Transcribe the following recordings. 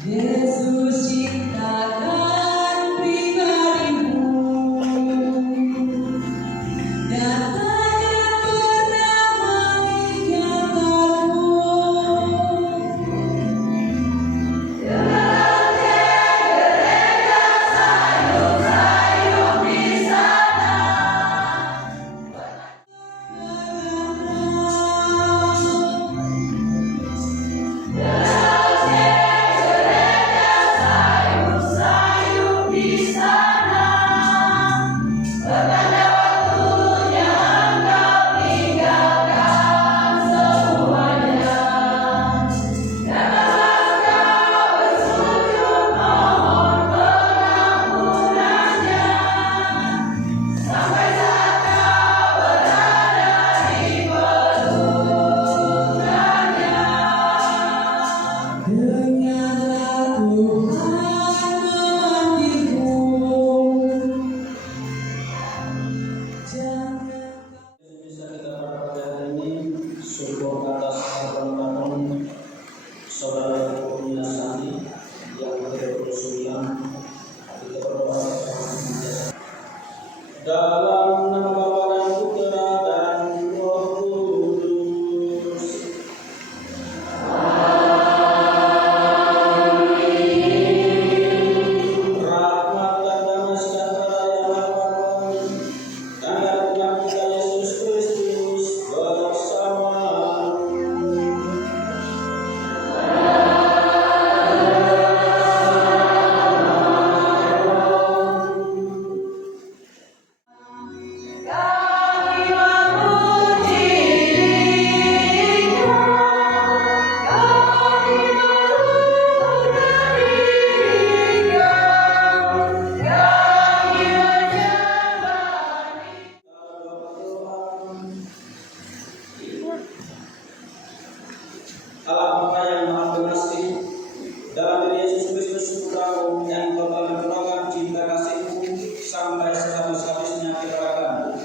Yesus ciptakan pribadimu dan hanya pernah meninggalkanmu. Sayup-sayup di sana. Sayup-sayup di sana. Bertanda waktunya engkau tinggalkan semuanya. Janganlah kau bersujud mohon pengampunannya. Sampai saat kau berada di pelukannya. Dengarlah Tuhan memanggilmu. Jangan Bisa kita pada hari ini syukur atas kehadiran saudara Kurnia Sandi yang ke-29. Kita berdoa dalam nama Bapa dan Putra dan Roh Kudus. Rahmat dan damai sejahtera yang Bapa dan dari Tuhan kita Yesus Kristus bersama. kami memuji dirimu, kami melupakan dirimu, kami menyembah Allah Bapa yang Maha Pengasih, dalam diri Yesus Kristus Putra-Mu yang Engkau telah mencurahkan cinta kasih-Mu sampai sehabis-habisnya kepada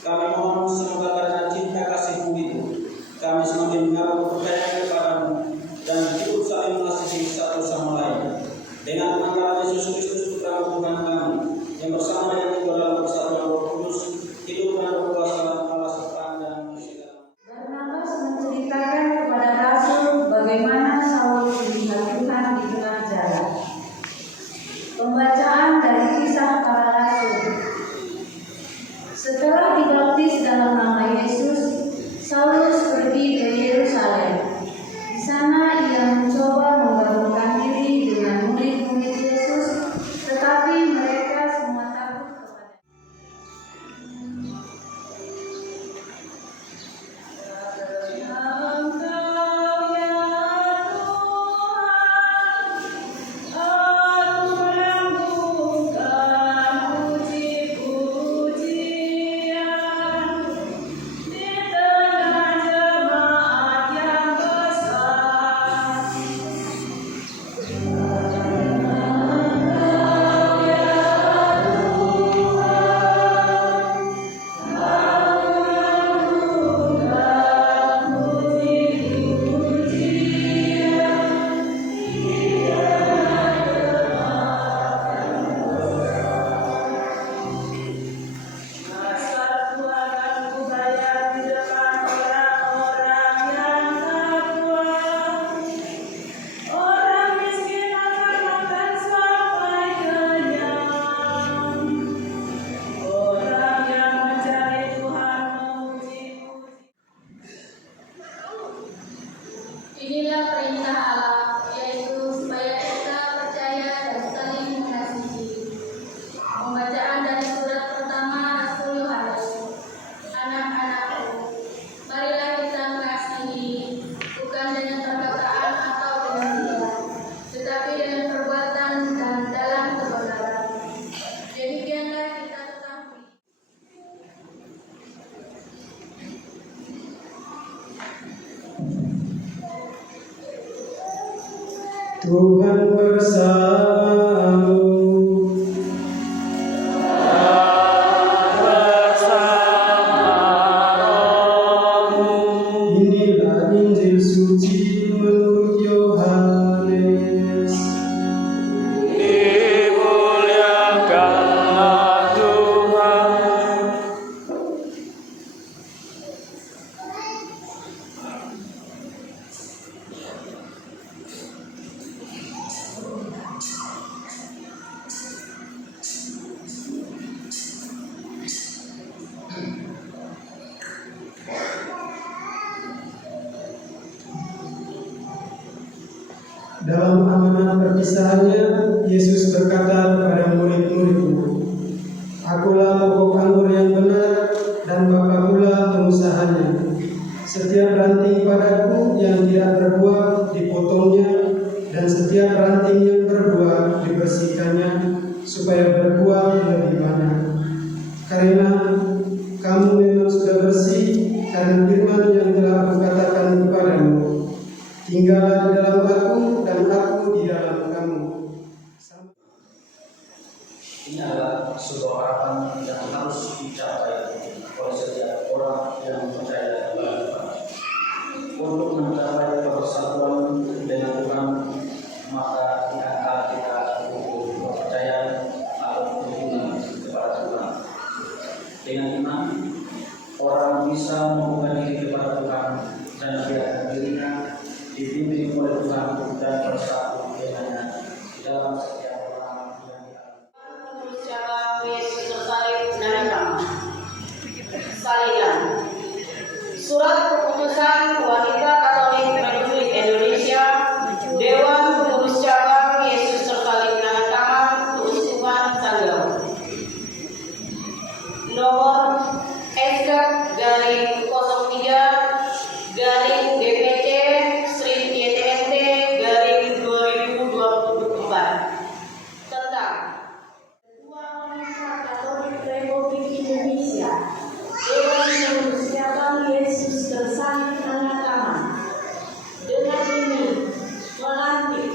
kami mohon semoga karena cinta kasih-Mu itu kami semakin menaruh kepercayaan kepada-Mu dan hidup saling mengasihi satu sama lain dengan pengangkatan Yesus Kristus Putra-Mu Tuhan kami yang bersama yang itu dalam persatuan Roh Kudus hidup dan berkuasa Allah sekarang dan segala. Barnabas menceritakan kepada Rasul bagaimana Saulus dilihat Tuhan di tengah jalan. Pembacaan dari Kisah Para Rasul. Setelah dibaptis dalam nama Yesus, Saulus pergi ke Yerusalem. Di sana ia mencoba menggabungkan diri dengan murid-murid Yesus, tetapi mereka semua takut kepada Engkau ya Tuhan, aku menyambungkan puji-pujian di tengah jemaat yang besar. Engkau ya Satu akan kubayar di depan orang-orang yang takwa. Orang miskin akan makan sampai kenyang. Orang yang mencari Tuhan memuji-puji. Inilah perintah Allah, yaitu supaya kita percaya dan saling mengasihi. Pembacaan dari surat pertama Rasul Yohanes. Anak-anakku, marilah kita mengasihi, bukan dengan perkataan atau dengan lisan, tetapi dengan perbuatan dan dalam kebenaran. Demikianlah kita ketahui. Tuhan bersamamu. Inilah Injil suci menurut Yohanes. Dalam amanat perpisahannya, Yesus berkata kepada murid-muridnya, "Akulah pokok anggur yang benar, dan Bapa pula pengusahanya. Setiap ranting padaku yang tidak berbuah dipotongnya, dan setiap ranting yang berbuah dibersihkannya, supaya berbuah lebih banyak. Karena kamu memang sudah bersih karena firman yang telah Aku katakan kepadamu. Tinggallah di dalam Aku dan Aku di dalam kamu." Ini adalah sebuah harapan yang harus dicapai oleh setiap orang yang percaya kepada Tuhan. Untuk mencapai persatuan dengan Tuhan, maka diangkat kita untuk kepercayaan atau hubungan kepada Tuhan. Dengan iman, orang bisa membuka diri kepada Tuhan dan biarkan dirinya dibimbing oleh Tuhan dan bersatu dengannya dalam setiap orang yang Ucapan Yesus tersalib dari nama. Salinan. Surat Keputusan Wanita Katolik Republik Indonesia, Dewan Pengurus Cabang Yesus tersalib dari nama Keuskupan Sanggau. Nomor SK/DPC/YTNT/2024 tentang Ketua Wanita Katolik Republik Indonesia, Dewan Pengurus Cabang Yesus tersalib tanda tangan. Dengan ini melantik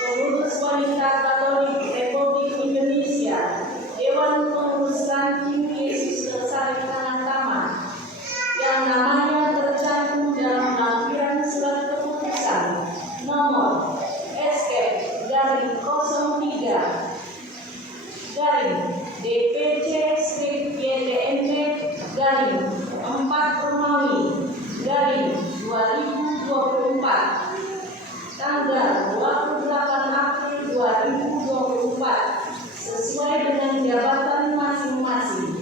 Pengurus Wanita Katolik Republik Indonesia, Dewan Pengurus Ranting Yesus tersalib tanda tangan, yang namanya tercantum dalam lampiran surat keputusan nomor SK/DPC/YTNT/4 tanggal 28 April 2024 sesuai dengan jabatan masing-masing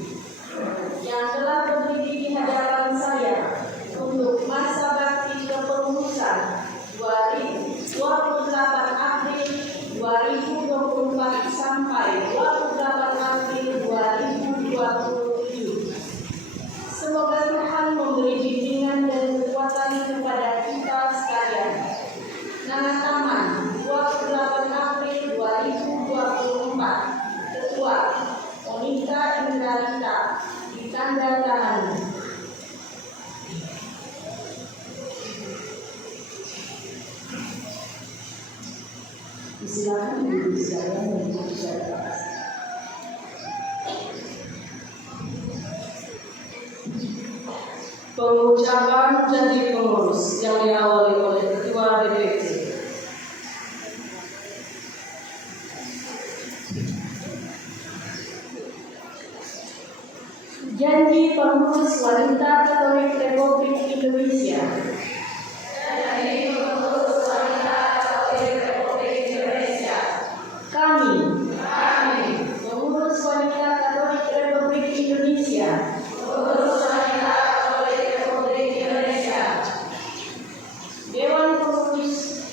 yang telah berdiri di hadapan saya untuk masa bakti kepengurusan 28 April 2024 sampai 28 April 2027. Semoga Tuhan memberi bimbingan dan kekuatan kepada kita sekalian. Nana Taman, 28 April 2024. Ketua Monika Indralita, ditandatangani. Silakan duduk sekalian untuk bicara. Pengucapan janji pengurus yang diawali oleh Ketua DPC. Janji Pengurus Wanita Katolik Republik Indonesia. Kami, Pengurus Wanita Katolik Republik Indonesia, Dewan Pengurus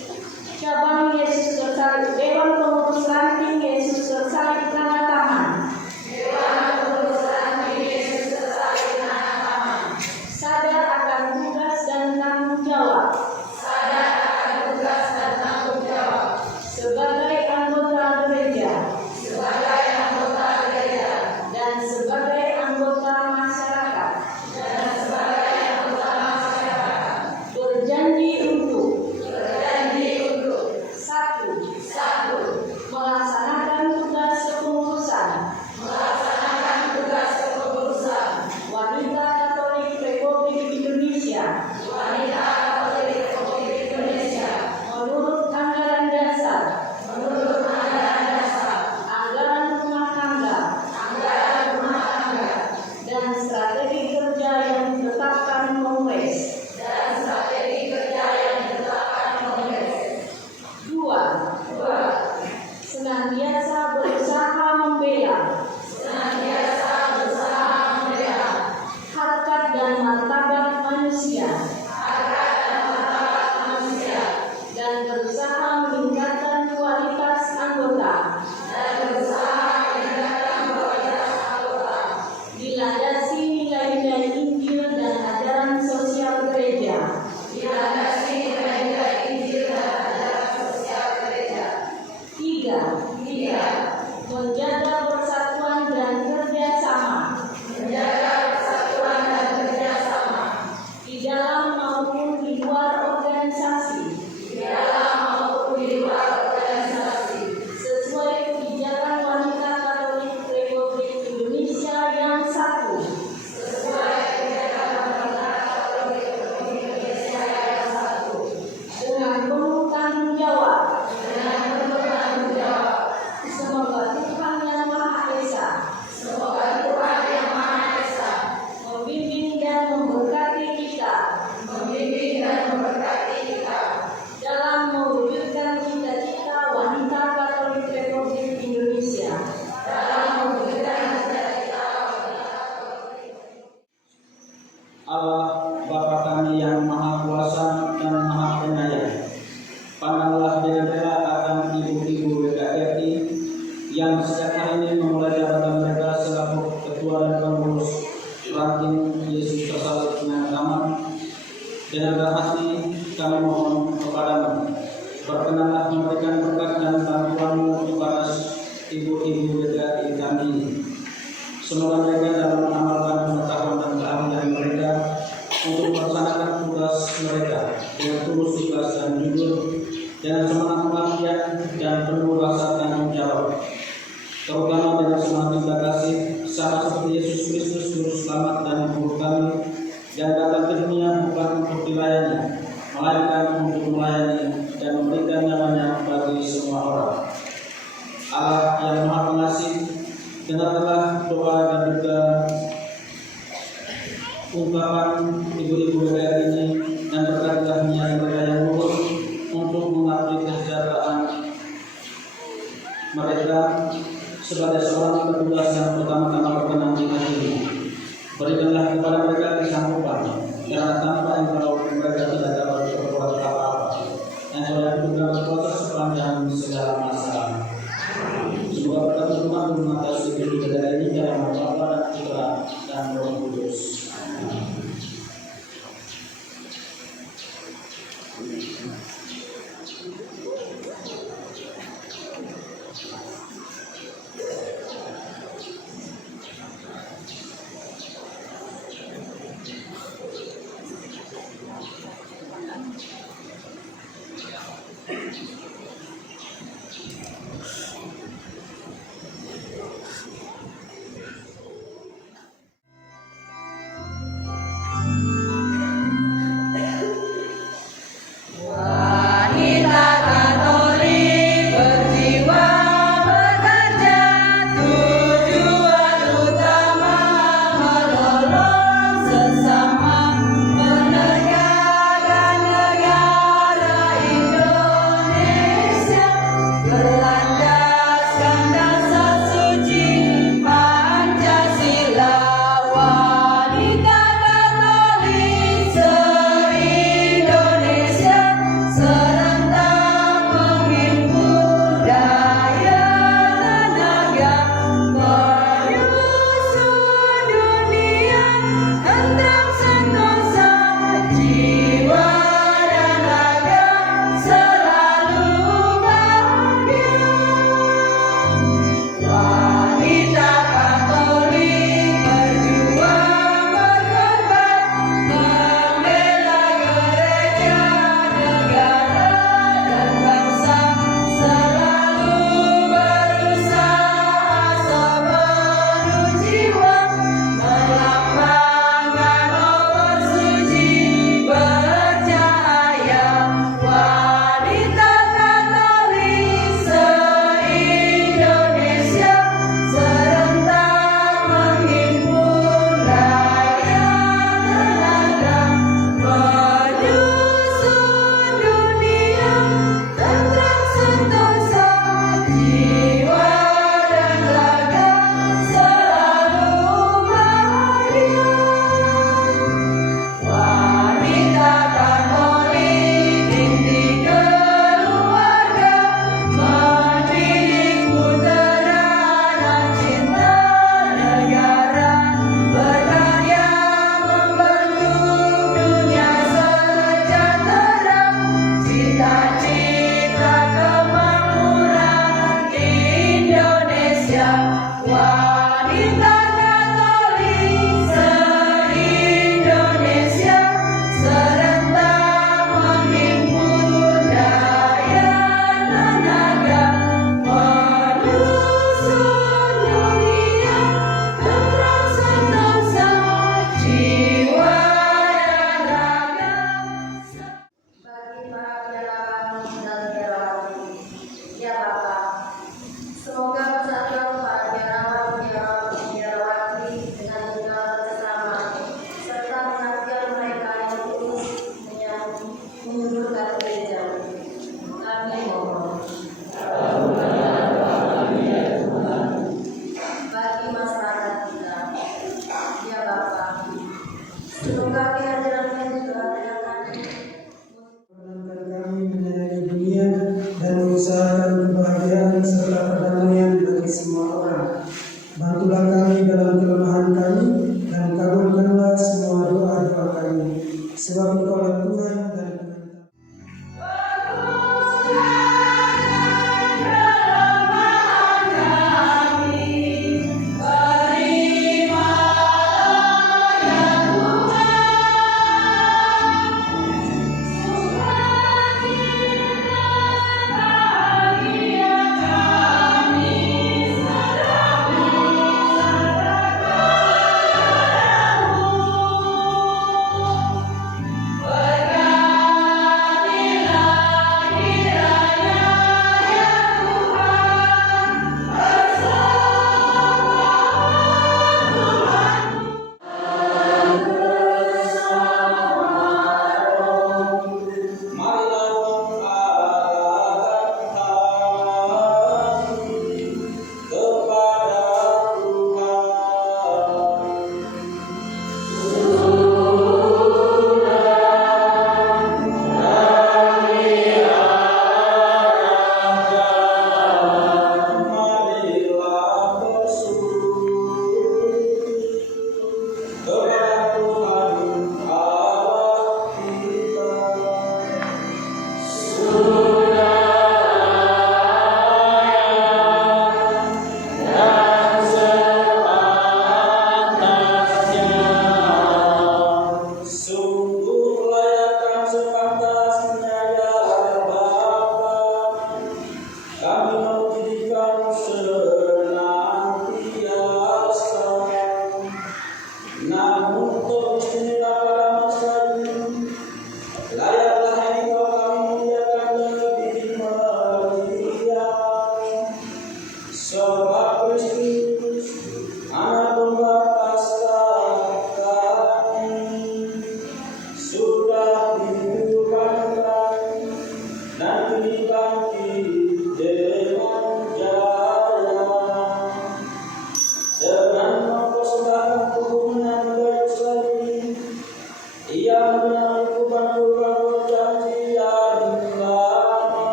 Cabang Yesus tersalib, Dewan Pengurus Ranting Yesus tersalib tanda tangan. Sadar akan tugas dan tanggung jawab. Allah Bapa kami yang Maha Kuasa dan Maha Penyayang, pandanglah dengan rela akan ibu-ibu WKRI yang sejak hari ini memulai jabatan mereka selaku ketua dan pengurus ranting Yesus tersalib dengan aman. Dengan rendah hati kami mohon kepadamu, berkenanlah memberikan berkat dan bantuanmu kepada ibu-ibu WKRI kami. Semoga mereka dalam mengamalkan pengetahuan dan keahlian mereka untuk melaksanakan tugas mereka dengan tulus ikhlas dan jujur, dengan semangat pengabdian dan penuh rasa tanggung jawab, terutama dengan semangat cinta kasih, sama seperti Yesus Kristus Juru Selamat dan Guru kami yang datang ke dunia bukan untuk dilayani, melainkan untuk melayani dan memberikan nyawanya bagi semua orang. Allah yang Maha Pengasih, dengarlah doa dan juga ungkapan ibu-ibu WKRI ini dan berkatilah niat mereka yang luhur untuk mengabdi kesejahteraan mereka sebagai seorang petugas yang pertama-tama berkenan di hati ini. Berikanlah kepada mereka kesanggupan, karena tanpa engkau mereka tidak dapat berbuat apa-apa. Engkau yang juga berkuasa sepanjang segala masa. Semoga berkat Tuhan mengatasi diri kita ini dalam nama Bapa dan Putra dan Roh Kudus.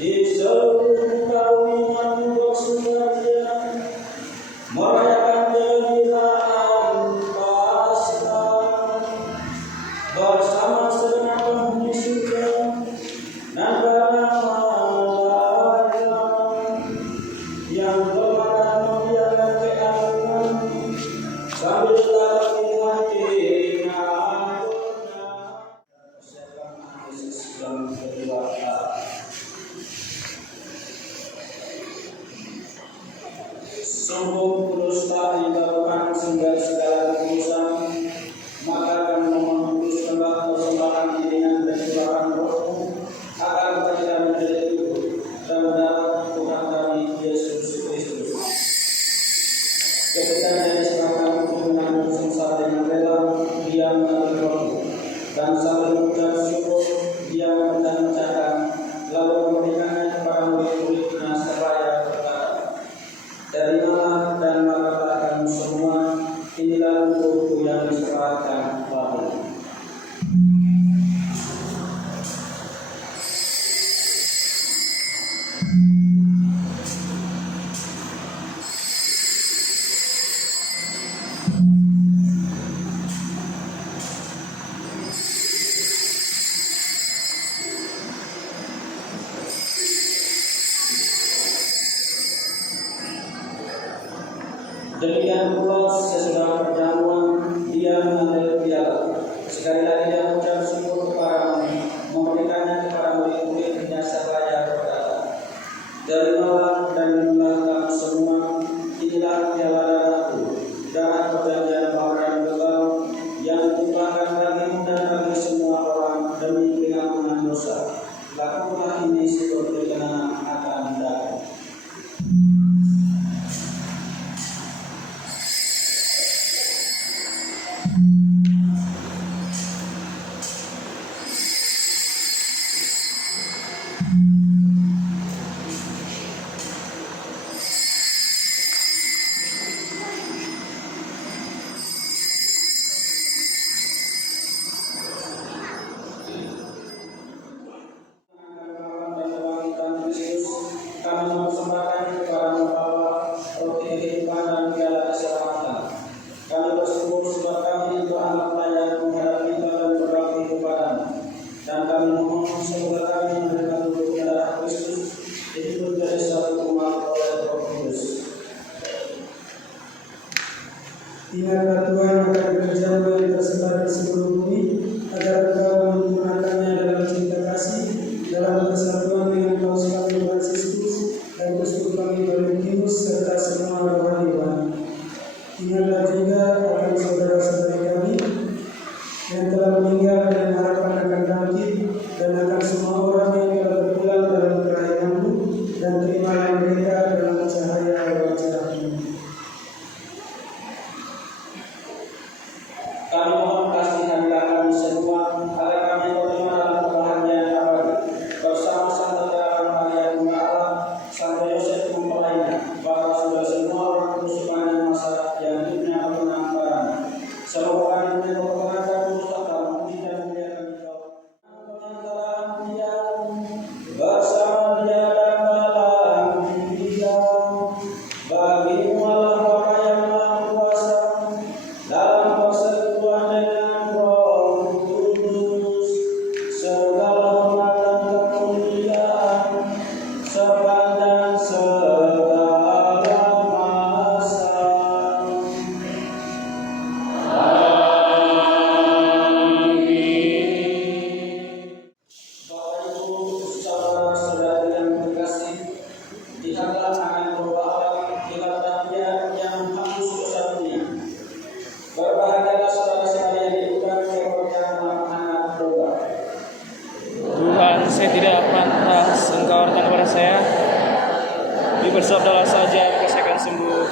di seluruh karunia bersukaria merayakan gembiraan Paskah bersama segenap penghuni surga dan para malaikat yang berada memuliakan keagungan sambil tetap menghormatinya. Yesus yang kedua. Sungguh kuduslah dilakukan sehingga segala kekudusan, maka akan memohon kuduskanlah persembahan ini dengan pencurahan rohmu agar kita menjadi tubuh dan darah Tuhan kami Yesus Kristus. Ketika dia diserahkan untuk menanggung sengsara dengan rela, dia mengambil roti dan sambil mengucap syukur dia memecah-mecahkan lalu memberikannya kepada murid-muridnya seraya berkata, "Terimalah dan makanlah kamu semua, inilah tubuhku yang diserahkan bagimu." Demikian pula sesudah perjamuan dia mengambil piala. Sekali lagi dia mengucap syukur kepadamu, memberikannya kepada murid-muridnya seraya berkata, "Terimalah dan minumlah kamu semua, inilah piala darahku, darah perjanjian baru dan kekal yang ditumpahkan bagimu dan bagi semua orang demi pengampunan dosa. Lakukanlah ini seperti kenangan akan datang." Kami mempersembahkan kepadamu Bapa roti kehidupan dan piala keselamatan. Kami bersyukur sebab kami itu anak layak menghadap kita dan berbakti kepadamu. Dan kami mohon semoga kami menerima tubuh dan darah Kristus itu menjadi satu umat oleh Roh Kudus. Ingatlah Tuhan akan pekerjaanmu yang tersebar di seluruh bumi, agar Engkau menyempurnakannya dalam cinta kasih, dalam persatuan dengan Paus kami Fransiskus dan Uskup kami Valentinius serta semua rohaniwan. Ingatlah juga akan saudara-saudari kami yang telah meninggal dan harapan akan bangkit, dan akan semua orang yang telah berpulang dalam kerajaan-Mu, dan terimalah mereka dalam cahaya wajah-Mu. Kami mohon kasihan kami semua agar kami berterima dalam kebahagiaan abadi bersama Santa Clara Maria Bunda Allah, Santo Yosef mempelainya, bahwa sudah semua orang kerusuhan dan masyarakat yang hidupnya berkenan padanya. Semoga kami memperkenankan serta memuji dan memuliakan Engkau. Pengantaran dia bersama dia dan dalam dia. Bagimu Allah Bapa yang Maha Kuasa, dalam persekutuan dengan Roh Kudus, segala hormat dan kemuliaan sepanjang segala masa. Bapak Ibu, saudara-saudari yang terkasih, lihatlah anak domba Allah, lihatlah dia yang hapus dosa dunia. Berbahagialah saudara-saudari yang diundang ke perjalanan anak domba. Tuhan, saya tidak pantas Engkau datang kepada saya. Bersabdalah saja, maka saya akan sembuh.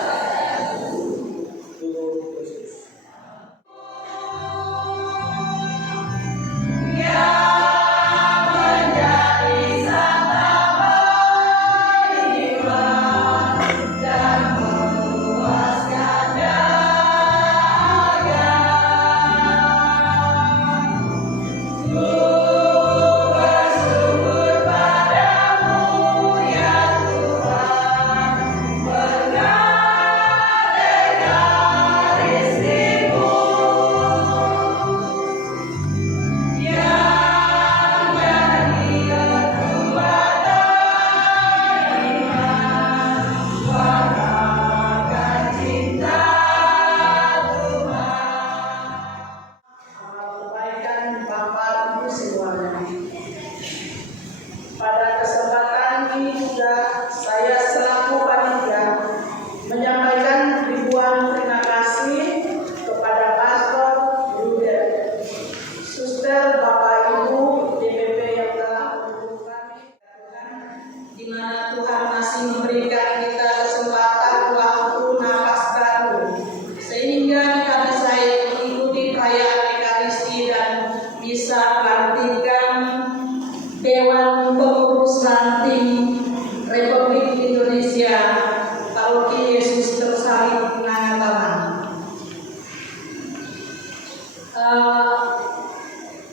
Bersyukur padamu di mana Tuhan masih memberikan kita kesempatan waktu nafas baru, sehingga kita bisa mengikuti perayaan Ekaristi dan bisa pelantikan Dewan Pengurus Ranting Republik Indonesia Paroki Yesus Tersalib Nangatama.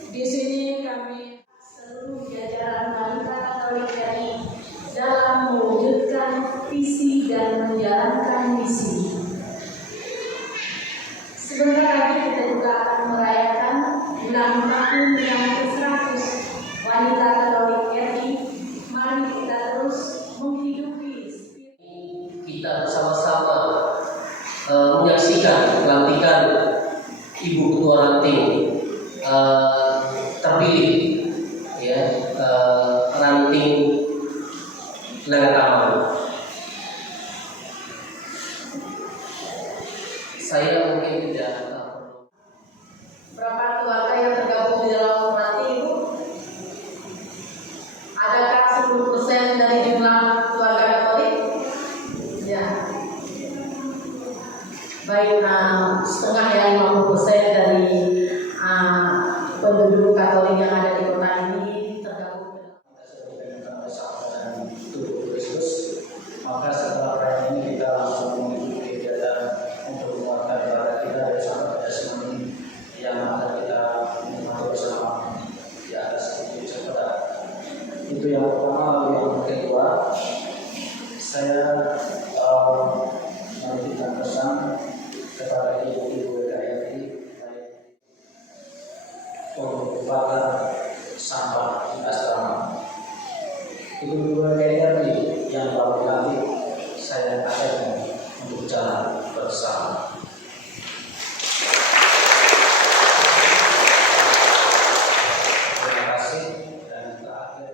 Di sini kami Seluruh jajaran Wanita Katolik RI dalam mewujudkan visi dan menjalankan misi. Sebentar lagi kita juga akan merayakan ulang tahun yang ke-100 Wanita Katolik RI. Mari kita terus menghidupi kita bersama-sama menyaksikan pelantikan Ibu Ketua Ranting terpilih, ya, Ranting Nangatama. Saya mungkin tidak perlu. berapa keluarga yang tergabung di dalam ranting itu? Adakah 10% dari jumlah keluarga Katolik? Ya. Baik, setengah ya 50% dari penduduk Katolik yang ada di kota ini tergabung. Tubuh Kristus, maka setelah perayaan ini kita langsung mengikuti kegiatan untuk menguatkan ibadah kita dari sahabat jasmani yang akan kita nikmati bersama di atas bukit Cempeda. Itu yang pertama. Lalu yang kedua, saya menitipkan pesan kepada ibu-ibu GKRI untuk membakar sampah di asrama. Ibu-ibu GKRI yang telah dilantik, saya ajakkan untuk jalan bersama. Terima kasih. Dan terakhir,